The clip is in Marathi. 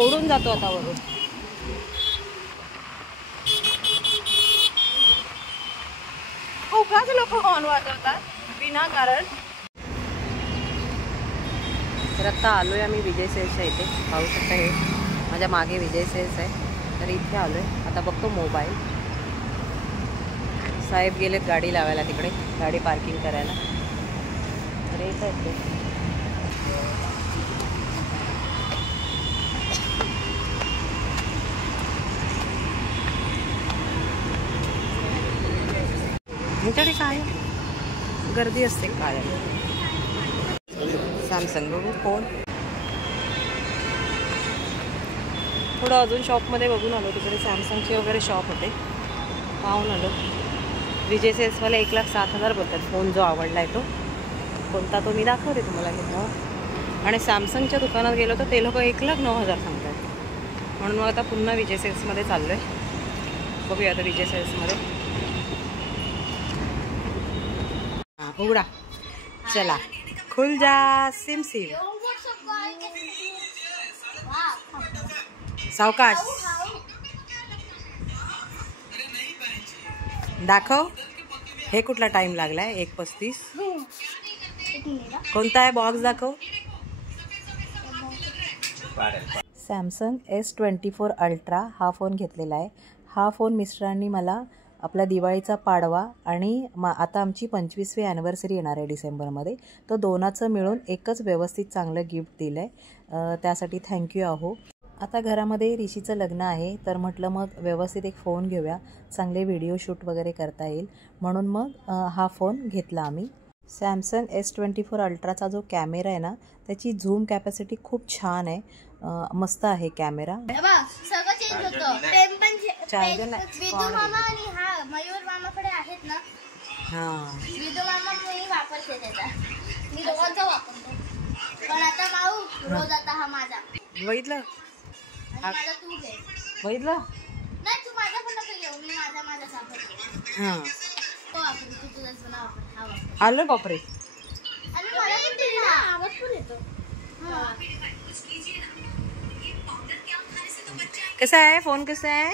फोडून जातो आता वरून. उगाच लोक हॉर्न वाजवतात विनाकारण. तर आता आलोय आम्ही विजय सेल्सच्या इथे. पाहू शकता हे माझ्या मागे विजय सेल्स आहे. तर इथे आलोय. आता बघतो मोबाईल. साहेब गेलेत गाडी लावायला तिकडे, गाडी पार्किंग करायला. तर येत आहेत ते. तुमच्याकडे काय गर्दी असते काय? सॅमसंग बघू फोन. थोडं अजून शॉपमध्ये बघून आलो. तिकडे सॅमसंगचे वगैरे शॉप होते, पाहून आलो. विजय सेल्सवाले 1,07,000 बोलतात. फोन जो आवडला आहे तो कोणता तो मी दाखवते तुम्हाला घेतला. आणि सॅमसंगच्या दुकानात गेलो तर ते लोक 1,09,000 सांगतात. म्हणून मग आता पुन्हा विजय सेल्समध्ये चाललो आहे. बघूया आता विजय सेल्समध्ये. हां उघडा, चला खुल जा सिम सिम. सावकाश दाखव. हे कुठला टाइम लागलाय? 1:35. कोणता आहे बॉक्स दाखव. सॅमसंग S24 अल्ट्रा हा फोन घेतलेला आहे. हा फोन मिस्टरांनी मला आपला दिवाळीचा पाडवा आणि आता आमची 25वी ॲनिव्हर्सरी येणार आहे डिसेंबरमध्ये, तर दोनाचं मिळून एकच व्यवस्थित चांगलं गिफ्ट दिलं आहे. त्यासाठी थँक्यू आहो. आता घरामध्ये ऋषीचं लग्न आहे, तर म्हटलं मग व्यवस्थित एक फोन घेऊया, चांगले व्हिडिओ शूट वगैरे करता येईल, म्हणून मग हा फोन घेतला आम्ही. सॅमसंग S24 अल्ट्राचा जो कॅमेरा आहे ना, त्याची झूम कॅपॅसिटी खूप छान आहे. मस्त आहे कॅमेरा. सगळं चेंज होतं. पेन पण चार्जर विदू मामा आणि हा मयूर मामाकडे आहेत ना. हां विदू मामा मी वापरते त्याचा. मी दोघांचा वापरतो. पण आता माऊ रोज आता हा माझा. बघितलं? माझा तू घे. बघितलं? नाही तू माझा पण नको घेऊ. मी माझा वापरते. हां तो वापर. तू तुझाच बना वापर. हा वापर. आलं बापरे. आणि मला पण दिला. आवाज पण येतो. कैसा है फोन? कैसा है?